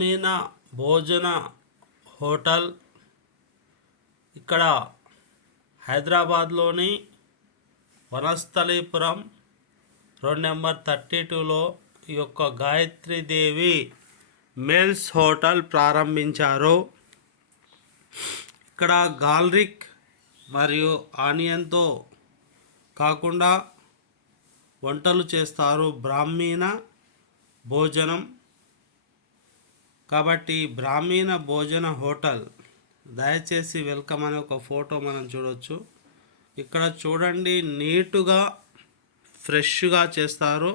మీన భోజన హోటల్ ఇక్కడ హైదరాబాద్లోని వనస్థలీపురం రోడ్ నెంబర్ థర్టీ టూలో ఈ యొక్క గాయత్రీదేవి మేల్స్ హోటల్ ప్రారంభించారు. ఇక్కడ గాల్రిక్ మరియు ఆనియన్తో కాకుండా వంటలు చేస్తారు. బ్రాహ్మీణ భోజనం కాబట్టి బ్రాహ్మీణ భోజన హోటల్ దయచేసి వెల్కమ్ అనే ఒక ఫోటో మనం చూడొచ్చు. ఇక్కడ చూడండి నీటుగా ఫ్రెష్గా చేస్తారు.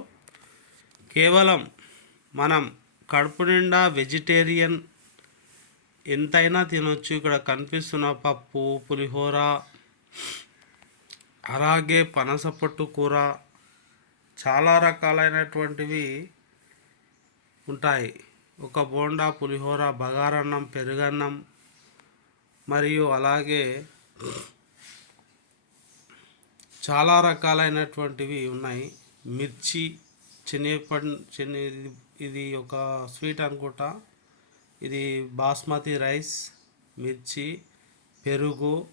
కేవలం మనం కడుపు నిండా వెజిటేరియన్ ఎంతైనా తినొచ్చు. ఇక్కడ కనిపిస్తున్న పప్పు పులిహోర అలాగే పనసపొట్టు కూర చాలా రకాలైనటువంటివి ఉంటాయి. ఒక బోండా పులిహోర బగారన్నం పెరుగన్నం మరియు అలాగే చాలా రకాలైనటువంటివి ఉన్నాయి. మిర్చి శనగపండు శన ఇది ఒక స్వీట్ అనుకుంటా. ఇది బాస్మతి రైస్ మిర్చి పెరుగు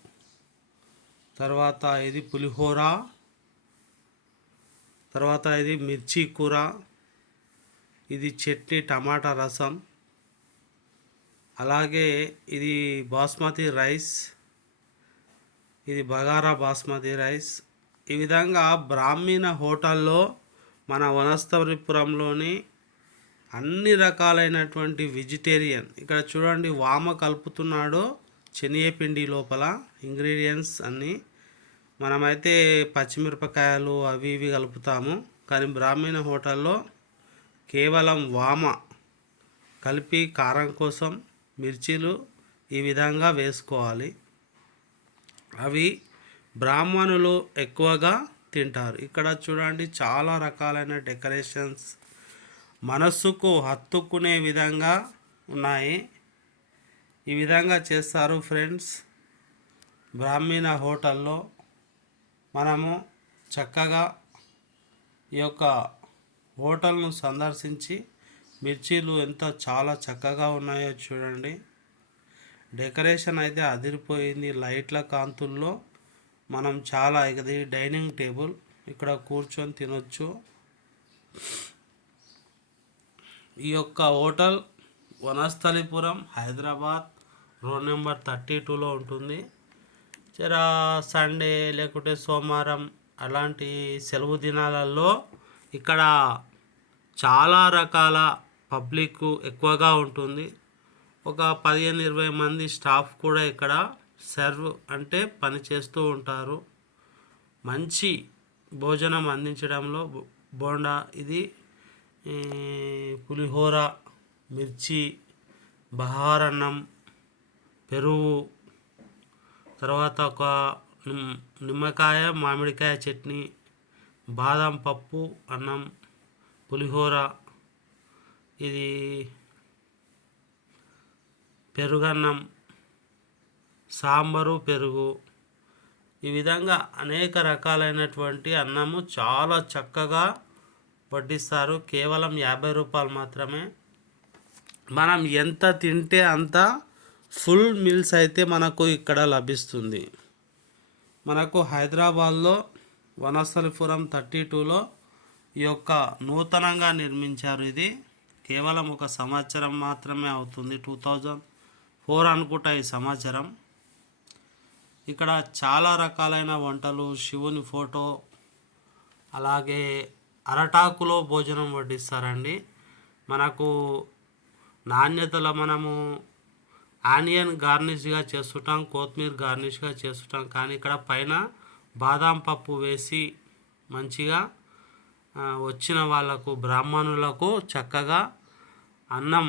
తర్వాత ఇది పులిహోర తర్వాత ఇది మిర్చి కూర ఇది చట్నీ టమాటా రసం. అలాగే ఇది బాస్మతి రైస్. ఇది బగారా బాస్మతి రైస్. ఈ విధంగా బ్రాహ్మీణ హోటల్లో మన వనస్థపురంలోని అన్ని రకాలైనటువంటి వెజిటేరియన్ ఇక్కడ చూడండి వామ కలుపుతున్నాడు శనియపిండి లోపల ఇంగ్రీడియంట్స్ అన్నీ. మనమైతే పచ్చిమిరపకాయలు అవి ఇవి కలుపుతాము. కానీ బ్రాహ్మీణ హోటల్లో కేవలం వామ కలిపి కారం కోసం మిర్చీలు ఈ విధంగా వేసుకోవాలి. అవి బ్రాహ్మణులు ఎక్కువగా తింటారు. ఇక్కడ చూడండి చాలా రకాలైన డెకరేషన్స్ మనస్సుకు హత్తుకునే విధంగా ఉన్నాయి. ఈ విధంగా చేస్తారు ఫ్రెండ్స్. బ్రాహ్మణ హోటల్లో మనము చక్కగా ఈ యొక్క హోటల్ను సందర్శించి మిర్చీలు ఎంత చాలా చక్కగా ఉన్నాయో చూడండి. డెకరేషన్ అయితే అదిరిపోయింది. లైట్ల కాంతుల్లో మనం చాలా ఇది డైనింగ్ టేబుల్ ఇక్కడ కూర్చొని తినొచ్చు. ఈ యొక్క hotel Vanasthalipuram Hyderabad road number thirty టూలో ఉంటుంది. జరా సండే లేకుంటే సోమవారం అలాంటి సెలవు దినాలలో ఇక్కడ చాలా రకాల పబ్లిక్ ఎక్కువగా ఉంటుంది. ఒక పదిహేను ఇరవై మంది స్టాఫ్ కూడా ఇక్కడ సర్వ్ అంటే పని చేస్తూ ఉంటారు. మంచి భోజనం అందించడంలో బోండా ఇది పులిహోర మిర్చి బహారన్నం పెరుగు తర్వాత ఒక నిమ్మకాయ మామిడికాయ చట్నీ బాదం పప్పు అన్నం పులిహోర ఇది పెరుగన్నం సాంబారు పెరుగు. ఈ విధంగా అనేక రకాలైనటువంటి అన్నము చాలా చక్కగా వడ్డిస్తారు. కేవలం యాభై రూపాయలు మాత్రమే. మనం ఎంత తింటే అంత ఫుల్ మీల్స్ అయితే మనకు ఇక్కడ లభిస్తుంది. మనకు హైదరాబాద్లో వనస్థలిపురం థర్టీ టూలో ఈ యొక్క నూతనంగా నిర్మించారు ఇది. కేవలం ఒక సంవత్సరం మాత్రమే అవుతుంది. టూ థౌజండ్ ఫోర్ అనుకుంటా ఈ సంవత్సరం. ఇక్కడ చాలా రకాలైన వంటలు శివుని ఫోటో అలాగే అరటాకులో భోజనం వడ్డిస్తారండి. మనకు నాణ్యతలో మనము ఆనియన్ గార్నిష్గా చేస్తుంటాం కొత్తిమీర గార్నిష్గా చేస్తుంటాం కానీ ఇక్కడ పైన బాదాం పప్పు వేసి మంచిగా వచ్చిన వాళ్ళకు బ్రాహ్మణులకు చక్కగా అన్నం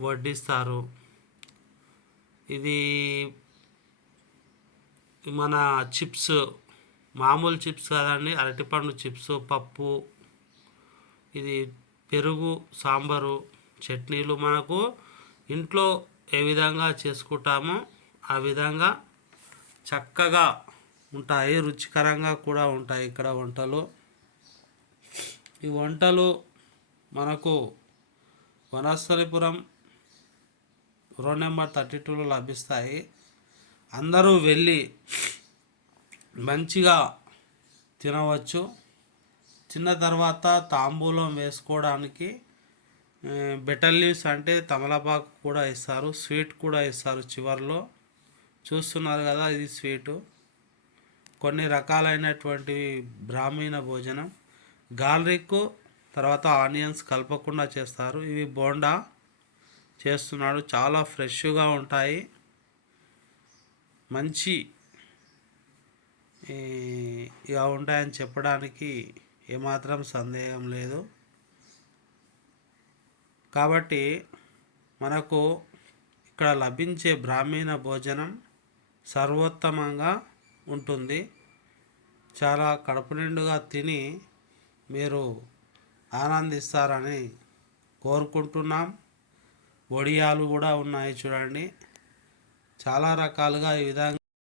వడ్డిస్తారు. ఇది మన చిప్స్ మామూలు చిప్స్ కదండి అరటిపండు చిప్స్ పప్పు ఇది పెరుగు సాంబారు చట్నీలు మనకు ఇంట్లో ఏ విధంగా చేసుకుంటామో ఆ విధంగా చక్కగా ఉంటాయి రుచికరంగా కూడా ఉంటాయి ఇక్కడ వంటలు. ఈ వంటలు మనకు వనస్థలిపురం రోడ్ నెంబర్ థర్టీ టూలో లభిస్తాయి. అందరూ వెళ్ళి మంచిగా తినవచ్చు. తిన్న తర్వాత తాంబూలం వేసుకోవడానికి బెటర్ లీవ్స్ అంటే తమలపాకు కూడా ఇస్తారు స్వీట్ కూడా ఇస్తారు చివర్లో. చూస్తున్నారు కదా ఇది స్వీటు. కొన్ని రకాలైనటువంటి బ్రాహ్మీణ భోజనం గార్లిక్ తర్వాత ఆనియన్స్ కలపకుండా చేస్తారు. ఇవి బోండా చేస్తున్నాడు. చాలా ఫ్రెష్గా ఉంటాయి. మంచి ఇక ఉంటాయని చెప్పడానికి ఏమాత్రం సందేహం లేదు. కాబట్టి మనకు ఇక్కడ లభించే బ్రాహ్మీణ భోజనం సర్వోత్తమంగా ఉంటుంది. చాలా కడుపు నిండుగా తిని మీరు ఆనందిస్తారని కోరుకుంటున్నాం. వడియాలు కూడా ఉన్నాయి చూడండి. చాలా రకాలుగా ఈ విధంగా